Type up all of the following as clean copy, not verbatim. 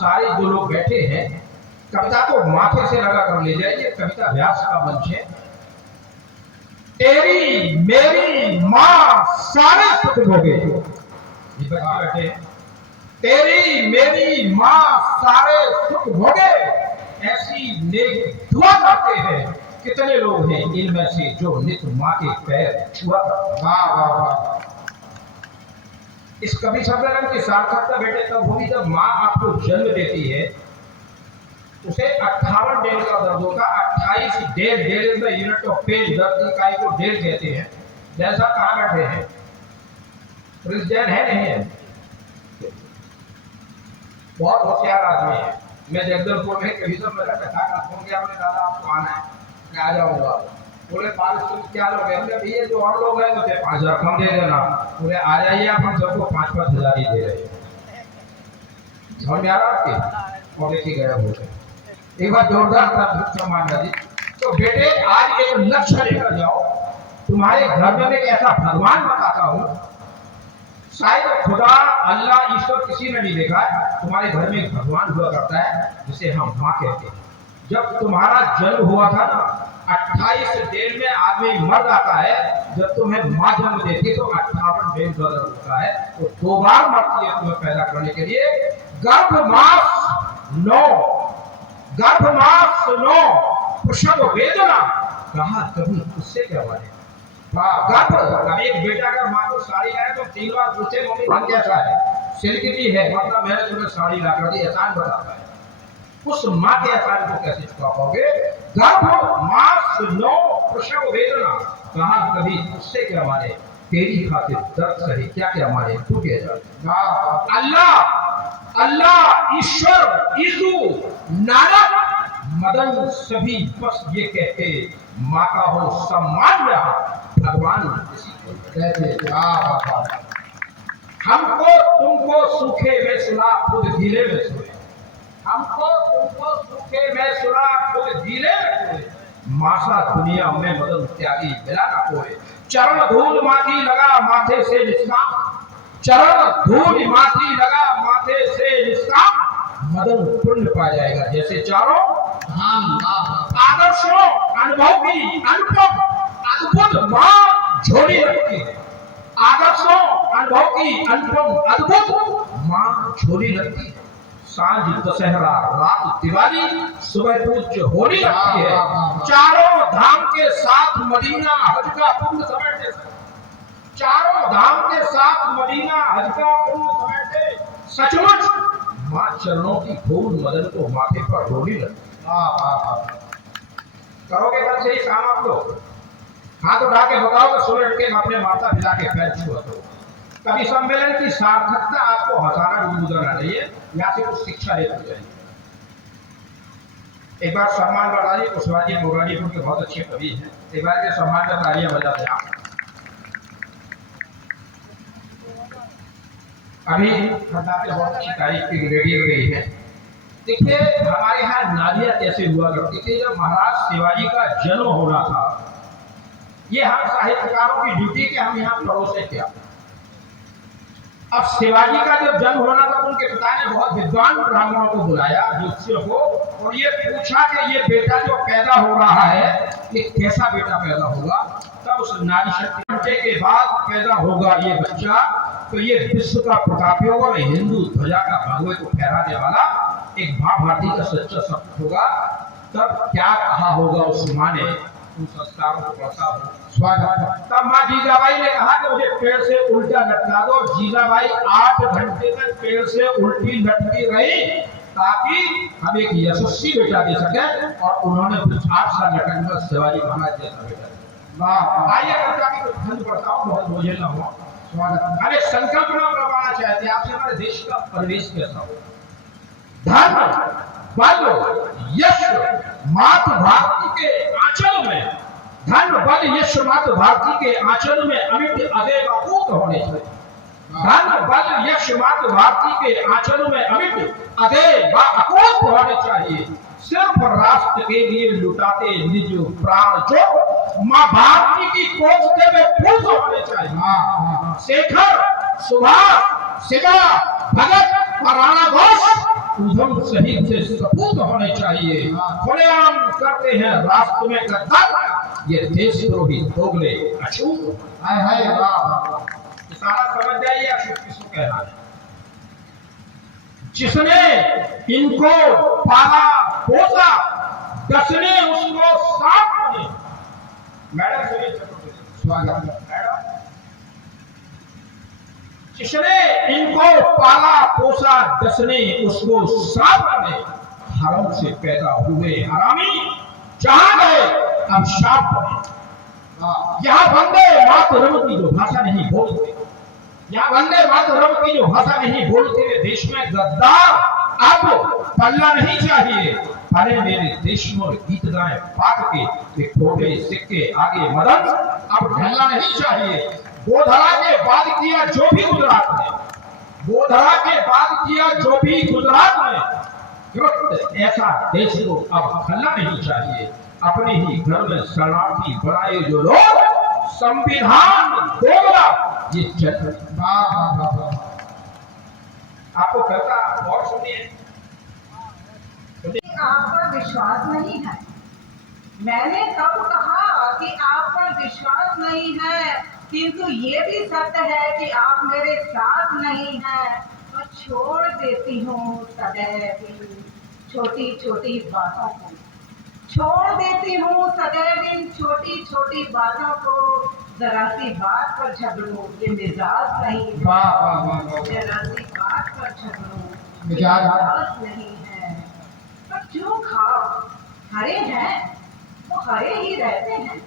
सारे जो लोग बैठे हैं कविता को माथे से लगा कर ले जाइए। कविता व्यास का मंच है। तेरी मेरी माँ सारे सुख भोगे, ये बच्चे बैठे हैं। तेरी मेरी माँ सारे सुख भोगे, ऐसी नेक दुआ करते हैं कितने लोग हैं इनमें से जो नित माँ के पैर छुआ। वाह वाह वाह। इस कवि सम्मेलन की सार्थकता बेटे तब होगी जब माँ आपको जन्म देती है। उसे 58 डेल का दर्द होगा। 28 डेल में यूनिट ऑफ पेन, दर्द इकाई को डेल कहते हैं। जैसा कहाँ बैठे हैं, प्रिंस जैन है नहीं है? बहुत होशियार आदमी है। मैं जगदलपुर में कभी सब मेरा कथा का फोन किया, बोले दादा आपको आना है, मैं आ जाऊंगा। बोले 500 क्या लोग हैं? भैया जो और लोग हैं मुझे 5000 कम दे देना। बोले आ जाइए, आप हम सबको 5-5 हजार ही दे रहे हैं। समझ में आ रहा आपके? और देखिए गया बोलते एक बार जोरदार सम्मान जी। तो बेटे आज एक लक्ष्य लेकर जाओ। तुम्हारे घर में एक ऐसा भगवान बताता हूँ, शायद खुदा अल्लाह ईश्वर किसी ने नहीं देखा है। तुम्हारे घर में एक भगवान हुआ करता है जिसे हम माँ कहते हैं। जब तुम्हारा जन्म हुआ था ना, 28 दिन में आदमी मर जाता है। जब तुम्हें माँ जन्म देती तो 58 दिन का जन्म होता है। तो 2 बार मरती है तुम्हें पैदा करने के लिए। गर्भ मास 9, गर्भ मास 9, प्रसव वेदना कहा कभी उससे क्या बने। गर्भ कभी एक बेटा अगर माँ को साड़ी लाए तो 3 बार पूछे मम्मी बन कैसा है, सिल्क भी है, मतलब मैंने तुम्हें साड़ी ला कर दी, एहसान बताता है। उस माँ के एहसान को कैसे चुका पाओगे। गर्भ मास 9, प्रसव वेदना कहा कभी उससे क्या माने, तेरी खातिर दर्द सही क्या क्या माने टूटे जाए। अल्लाह अल्लाह ईश्वर यीशु नानक मदन सभी बस ये कहते माँ का हो सम्मान रहा भगवान किसी को कहते। हमको तुमको सूखे में सुना खुद गीले में सोए, हमको तुमको सूखे में सुना खुद गीले में सोए, मासा दुनिया में मदन त्यागी मिला ना कोई। चरण धूल माटी लगा माथे से निष्काम, चरण धूल माटी लगा माथे से निष्काम, मदन पुण्य पा जाएगा जैसे चारों धाम। आदर्शों अनुभव की अनुपम अद्भुत माँ झोली रखती है। आदर्शों अनुभव की अनुपम अद्भुत माँ झोली रखती है। सांझ दशहरा, रात दिवाली, सुबह पूज्य होली रखती है। चारों धाम के साथ मदीना हज का पुण्य समेटे, चारों धाम के साथ मदीना हज का पुण्य समेटे। सचमुच माँ चरणों की धूल मदन को माथे पर डोली लगती। करोगे कल से ही काम आप लोग? हाथ उठा के बताओ तो सुबह के अपने माता पिता के पैर छुआ दो। कभी सम्मेलन की सार्थकता आपको हंसाना गुदगुदाना नहीं है, यहाँ से कुछ शिक्षा लेकर जाइए। एक बार सम्मान बरदारी कुशवाहा जी मोरानीपुर के बहुत अच्छे कवि हैं, एक बार के सम्मान का तालियां बजाते हैं। अभी बहुत अच्छी तारीफ की रेडियो गई है। देखिए हमारे यहाँ नादिया कैसे हुआ करती थी। जब महाराज शिवाजी का जन्म होना था, ये हम साहित्यकारों की ड्यूटी के हम यहाँ परोसे क्या। अब शिवाजी का जब जन्म होना था तो उनके पिता ने बहुत विद्वान ब्राह्मणों को बुलाया, ज्योतिषियों को, और ये पूछा कि ये बेटा जो पैदा हो रहा है ये कैसा बेटा पैदा होगा। तब उस नारी शक्ति के बाद पैदा होगा ये बच्चा तो ये विश्व का प्रतापी होगा, हिंदू ध्वजा का भगवे को फहराने वाला एक माँ भारती का सच्चा सपूत होगा। तब क्या कहा होगा उस माँ ने, उन संस्कारों को पढ़ता हो स्वागत। तब माँ जीजाबाई ने कहा कि मुझे पेड़ से उल्टा लटका दो। जीजाबाई 8 घंटे तक पेड़ से उल्टी लटकी रही ताकि हम एक यशस्वी बेटा दे सके, और उन्होंने 8 साल लटककर शिवाजी महाराज जैसा बेटा दिया। आइए कुछ धन पढ़ता हूँ, बहुत बोझिल ना हो। स्वागत। अरे संकल्पना करवाना चाहते हैं आपसे, हमारे देश का परिवेश कैसा हो। धर्म बल यश मातृ भारती के आंचल में, धन बल यश मातृ भारती के आंचल में अमिट अदेय अकूत होने चाहिए। धन बल यश मातृ भारती के आंचल में अमिट अदेय अकूत होने चाहिए। सिर्फ राष्ट्र के लिए लुटाते निज प्राण जो माँ भारती की कोख में फूट होने चाहिए। शेखर, सुभाष, शिवा, भगत और राणा घोष उधम शहीद से सपूत होने चाहिए। खुलेआम करते हैं राष्ट्र में गद्दार ये देशद्रोही दोगले अछूत। हाय हाय वाह। सारा समझ जाइए अशोक किसको कहना है। जिसने इनको पाला पोसा दसने उसको साथ बने। मैडम सुनिए स्वागत। मैडम, जिसने इनको पाला पोसा दसने उसको साथ बने। हरम से पैदा हुए हरामी जहां गए अब शाप बने। यहाँ वंदे मातरम की जो भाषा नहीं बोलते, यहाँ वंदे मातरम की जो भाषा नहीं बोलते वे देश में गद्दार अब पल्ला नहीं चाहिए। अरे मेरे देश में गीत गाए पाक के वे खोटे सिक्के आगे मदद अब ढलना नहीं चाहिए। गोधरा के बाद किया जो भी गुजरात में, गोधरा के बाद किया जो भी गुजरात में, ऐसा देश को अब खलना नहीं चाहिए। अपने ही घर में शरणार्थी बनाए जो लोग संविधान दोगला ये चल। आपको कहता और सुनिए। आप पर विश्वास नहीं है। मैंने कब कहा कि आप पर विश्वास नहीं है, किंतु ये भी सत्य है कि आप मेरे साथ नहीं हैं। मैं छोड़ देती हूँ सदैव छोटी छोटी बातों को, छोड़ देती हूँ सदैव इन छोटी छोटी बातों को। जरा सी बात पर झगड़ो ये मिजाज नहीं है। जरा सी बात पर झगड़ो मिजाज नहीं है। पर जो घाव हरे हैं वो हरे ही रहते हैं।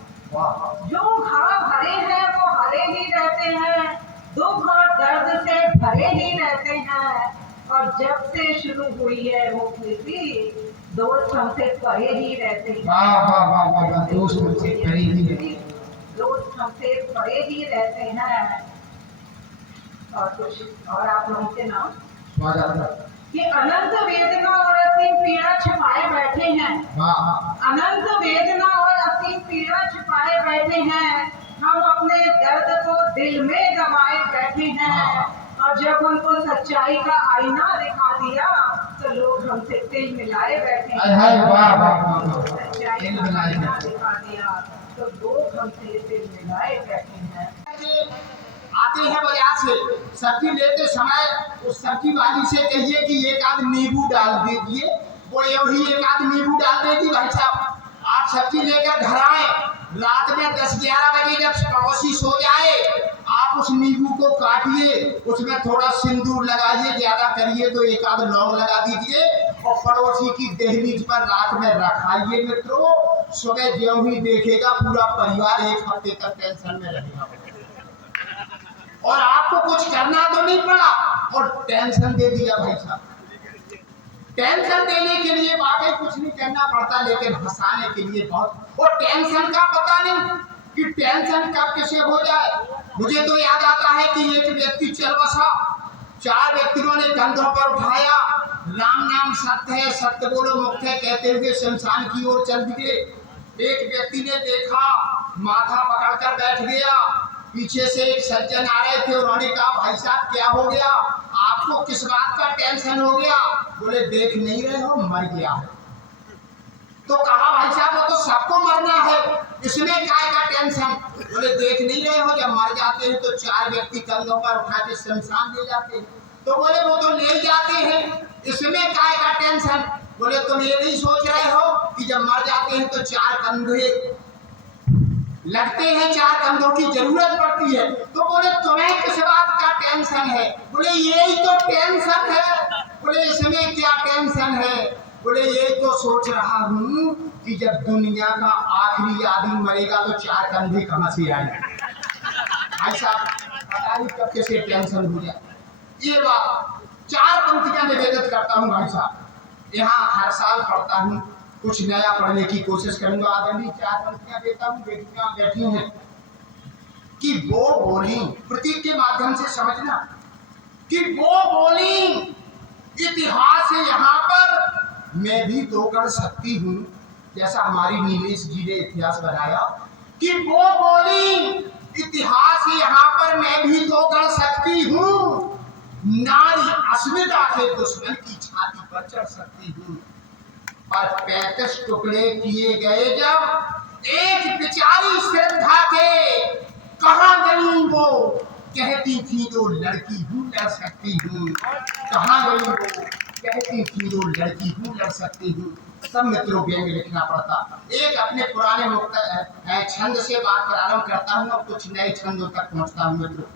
जो घाव हरे हैं वो हरे ही रहते हैं। दुख और दर्द से भरे ही रहते हैं। और जब से शुरू हुई है वो कृषि दोस्त हमसे परे ही रहते हैं। दोस्त हमसे परे ही रहते हैं। दोस्त हमसे परे ही रहते हैं। और कुछ और आप लोगों के नाम कि अनंत वेदना और असीम पीड़ा छिपाए बैठे हैं। अनंत वेदना और असीम पीड़ा छिपाए बैठे हैं। हम अपने दर्द को दिल में दबाए बैठे हैं। और जब उनको सच्चाई का आईना दिखा दिया तो लोग हमसे तिल मिलाए बैठे हैं। सच्चाई का आईना दिखा दिया तो लोग हमसे तिल मिलाए बैठे हैं। आते हैं बाजार से सब्जी लेते समय उस सब्जी वाली से कहिए कि एक आध नींबू डाल दीजिए। वो यही एक आध नींबू डाल देगी। भाई साहब आप सब्जी लेकर घर आए, रात में 10-11 बजे जब पड़ोसी सो जाए आप उस नींबू को काटिए, उसमें थोड़ा सिंदूर लगाइए, ज्यादा करिए तो एक आध लौंग लगा दीजिए और पड़ोसी की दहलीज पर रात में रखाइए। मित्रों सुबह ज्यों ही देखेगा पूरा परिवार एक हफ्ते तक टेंशन में रहेगा और आपको कुछ करना तो नहीं पड़ा और टेंशन दे दिया। भाई साहब टेंशन देने के लिए वाकई कुछ नहीं करना पड़ता, लेकिन हंसाने के लिए बहुत। और टेंशन का पता नहीं कि टेंशन कब किसे हो जाए। मुझे तो याद आता है कि एक व्यक्ति चल बसा, 4 व्यक्तियों ने कंधों पर उठाया, राम नाम सत्य है सत्य बोलो मुक्त है कहते हुए शमशान की ओर चल दिए। एक व्यक्ति ने देखा, माथा पकड़कर बैठ गया। पीछे से एक सज्जन आ रहे थे, उन्होंने कहा भाई साहब क्या हो गया, आपको किस बात का टेंशन हो गया? बोले देख नहीं रहे हो मर गया है। तो कहा भाई साहब वो तो सबको मरना है, इसमें काय का टेंशन? बोले देख नहीं रहे हो जब मर जाते हैं तो 4 व्यक्ति कंधों पर उठा के शमशान ले जाते हैं। तो बोले वो तो ले जाते हैं, इसमें काय का टेंशन? बोले तुम ये नहीं सोच रहे हो कि जब मर जाते हैं तो 4 कंधे लगते हैं, 4 कंधों की जरूरत पड़ती है। तो बोले तुम्हें किस बात का टेंशन है? बोले यही तो टेंशन है। बोले इसमें क्या टेंशन है? बोले यही तो सोच रहा हूँ कि जब दुनिया का आखिरी आदमी मरेगा तो 4 कंधे कहाँ से आएंगे। भाई साहब पता नहीं कब कैसे टेंशन हो जाए। ये बात 4 पंक्तियां निवेदित करता हूँ भाई साहब। यहाँ हर साल पढ़ता हूँ, कुछ नया पढ़ने की कोशिश करूंगा। आदमी 4 पंक्तियां देता हूँ, बेटियां बैठी हैं कि वो बोली, प्रतीक के माध्यम से समझना कि वो बोली इतिहास है यहाँ पर मैं भी तो कर सकती हूँ। जैसा हमारी नीलेश जी ने इतिहास बनाया कि वो बोली इतिहास है यहाँ पर मैं भी तो कर सकती हूँ। नारी अस्मिता के दुश्मन की छाती पर चढ़ सकती हूँ। और 35 टुकड़े किए गए जब एक बेचारी श्रद्धा के कहाँ गई वो, कहती थी तो लड़की हूँ लड़ सकती हूँ। कहाँ गई वो, कहती थी तो लड़की हूँ लड़ सकती हूँ। सब मित्रों के लिए लिखना पड़ता। एक अपने पुराने छंद से बात प्रारंभ करता हूँ, अब कुछ नए छंदों तक पहुँचता हूँ मित्रों।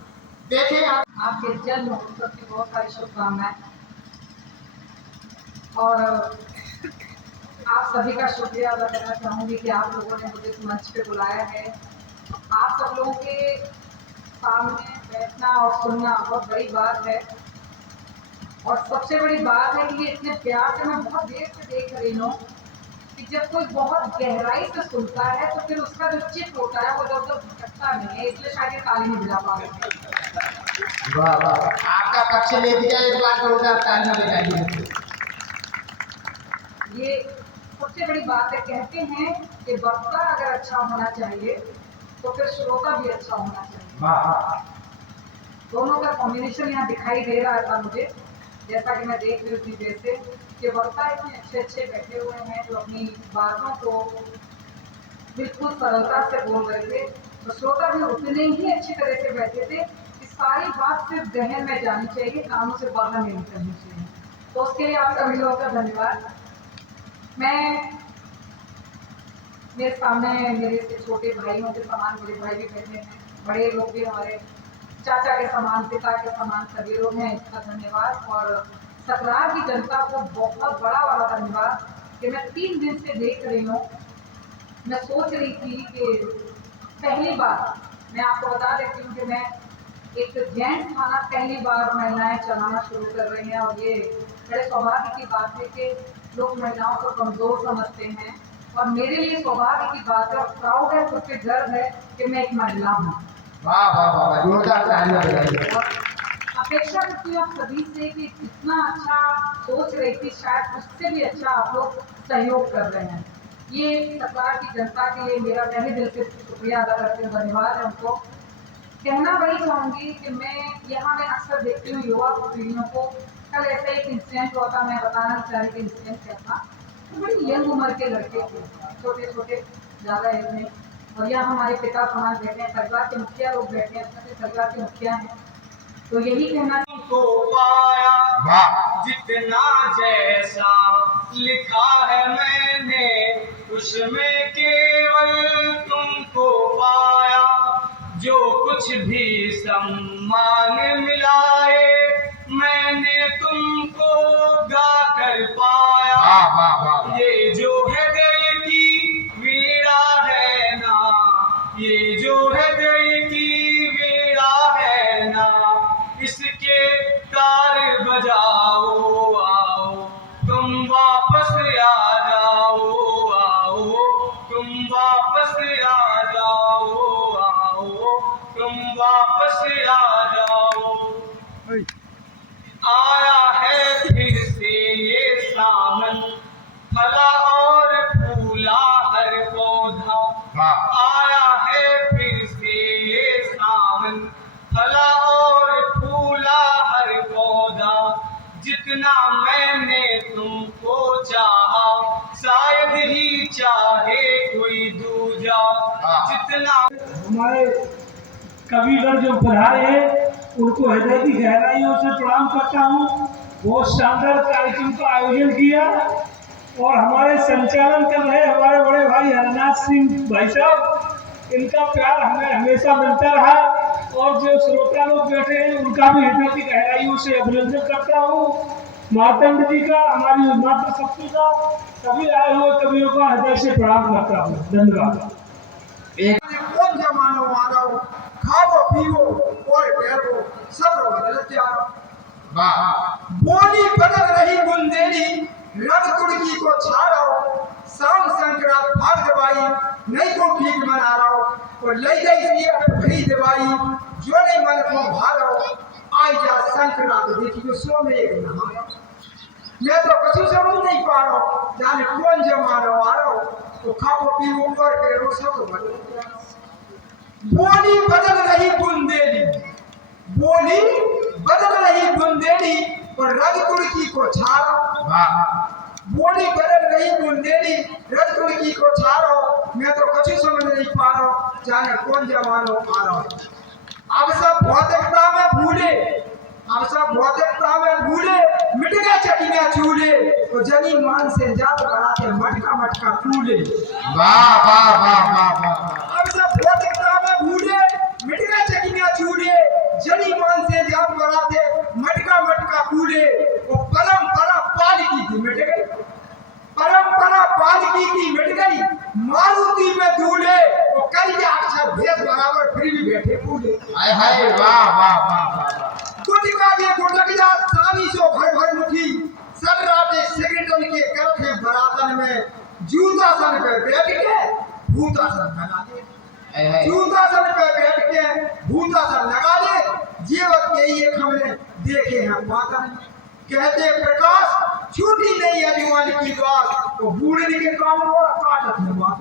देखें आपके जन्म महोत्सव की बहुत सारी शुभकामनाएं और आप सभी का शुक्रिया अदा करना चाहूँगी कि आप लोगों ने मुझे इस मंच पे बुलाया है। आप सब लोगों के सामने बैठना और सुनना बहुत बड़ी बात है और सबसे बड़ी बात है कि ये इतने प्यार से मैं बहुत देर से देख रही हूँ कि जब कोई बहुत गहराई से सुनता है तो फिर उसका जो चित्त होता है वो जब भटकता नहीं है, इसलिए शायद ये ताली नहीं बजा पा रहे। वाह वाह, आपका पक्ष ले दिया, एक बार जोरदार तालियां बजाइए। ये सबसे बड़ी बात है। कहते हैं कि वक्ता अगर अच्छा होना चाहिए तो फिर श्रोता भी अच्छा होना चाहिए। दोनों का कॉम्बिनेशन यहाँ दिखाई दे रहा था मुझे, जैसा कि मैं देख रही थी जैसे कि वक्ता इतने अच्छे अच्छे बैठे हुए हैं जो अपनी बातों को बिल्कुल सरलता से बोल रहे थे, तो श्रोता भी उतने ही अच्छी तरह से बैठे थे कि सारी बात सिर्फ जहन में जानी चाहिए, कानों से बाहर नहीं निकलनी चाहिए। तो उसके लिए आप सभी लोगों का धन्यवाद। मैं मेरे सामने मेरे से छोटे भाइयों के समान मेरे भाई भी बैठे हैं, बड़े लोग भी हमारे चाचा के समान, पिता के समान सभी लोग हैं, इसका धन्यवाद। और सकरार की जनता को बहुत बड़ा वाला धन्यवाद कि मैं 3 दिन से देख रही हूँ। मैं सोच रही थी कि पहली बार मैं आपको बता देती हूँ कि मैं एक जेंट्स थाना पहली बार महिलाएं चलाना शुरू कर रही हैं और ये बड़े सौभाग्य की बात है कि लोग महिलाओं को कमजोर समझते हैं और मेरे लिए सौभाग्य की बात है और प्राउड है, खुद पे गर्व है कि मैं एक महिला हूँ। वाह वाह वाह, जोरदार तालियां बजाइए। अपेक्षा करती हूँ आप सभी से कि जितना अच्छा सोच रही थी शायद उससे भी अच्छा आप लोग सहयोग कर रहे हैं। ये सरकार की जनता के लिए मेरा तहे दिल से शुक्रिया अदा करते हैं, धन्यवाद है उनको। कहना वही चाहूँगी कि मैं अक्सर देखती हूँ युवा पीढ़ियों को। कल ऐसा एक इंसिडेंट हुआ था, मैं बताना चाह रही थी इंसिडेंट क्या था। तो बड़ी यंग उम्र के लड़के थे, छोटे छोटे, ज़्यादा एज में, और यहाँ हमारे पिता समाज बैठे हैं, परिवार के मुखिया लोग बैठे हैं, परिवार के मुखिया हैं। तो यही कहना को पाया जितना जैसा लिखा है मैंने, उसमें केवल तुमको पाया। जो कुछ भी सम्मान मिलाए मैंने तुमको गा कर पाया। ये जो हृदय की वीणा है ना, ये जो हृदय की वीणा है ना, इसके तार बजाओ, आओ तुम वापस आ जाओ, आओ तुम वापस आ जाओ, आओ तुम वापस आ जाओ। आया है फिर से ये सावन, फला और फूला हर पौधा। आया है फिर से ये सावन, फला और फूला हर पौधा। जितना मैंने तुमको चाहा शायद ही चाहे कोई दूजा। जितना हमारे कविगण जो पधारे हैं उनको हृदय की गहराइयों से प्रणाम करता हूँ। बहुत शानदार कार्यक्रम का आयोजन किया और हमारे संचालन कर रहे हमारे बड़े भाई हरनाथ सिंह भाई साहब, इनका प्यार हमें हमेशा मिलता रहा। और जो श्रोता लोग बैठे हैं उनका भी हृदय की गहराइयों से अभिनंदन करता हूँ। मातंड जी का, हमारी मातृ शक्ति का, सभी आए हुए कवियों का हृदय से प्रणाम करता हूँ। धन्यवाद। कौन जमानो मानो, खाओ पीओ और बैठो सब बदल जाओ। बोली बदल रही बुंदेली, रंग तुर्की को छाड़ो। शाम संक्रांत भाग दवाई नहीं को ठीक मना रहो, और ले गई भरी दवाई जो नहीं मन को भारो। आई जा संक्रांत देखियो सो में एक नहा, मैं तो कछु समझ नहीं पा रहा हूँ, जाने कौन जमानो आ रहा हो। तो खाओ पीओ और बैठो सब बदल जाओ। बोली बदल रही बुंदेली, बोली बदल रही बुंदेली। बुंदेली और रज तुर्की को छाड़ा। वाह बोली बदल रही बुंदेली रज तुर्की को छाड़ो। मैं तो कुछ समझ नहीं पा रहा हूँ, जाने कौन जमानो आ रहा है। अब सब भौतिकता में भूले, अब सब भौतिकता में भूले, मिट गए चटिया चूल्हे, तो जनी मान से जात बनाते मटका मटका कूले। वाह वाह वाह वाह वाह। अब सब भौतिकता में भूले, मिट गए चटिया चूल्हे, जनी मान से जात बनाते मटका मटका कूले। वो परंपरा पालकी की मिट गई, परंपरा पालकी की मिट गई, मारुति में दूल्हे, वो कई अक्षर भेद बराबर फिर भी बैठे पूले। हाय हाय वाह वाह वाह वाह। कुटिका के गुटक जा सानी सो भर भर मुठी, सर राते सिगरेटन के करखे बरातन में, जूतासन पे बैठ के भूतासन लगा ले, जूतासन पे बैठ के भूतासन लगा ले। जीवत के ये हमने देखे हैं पातन, कहते प्रकाश छूटी नहीं है जुबान की बात, तो बूढ़े के काम और काटत है बात।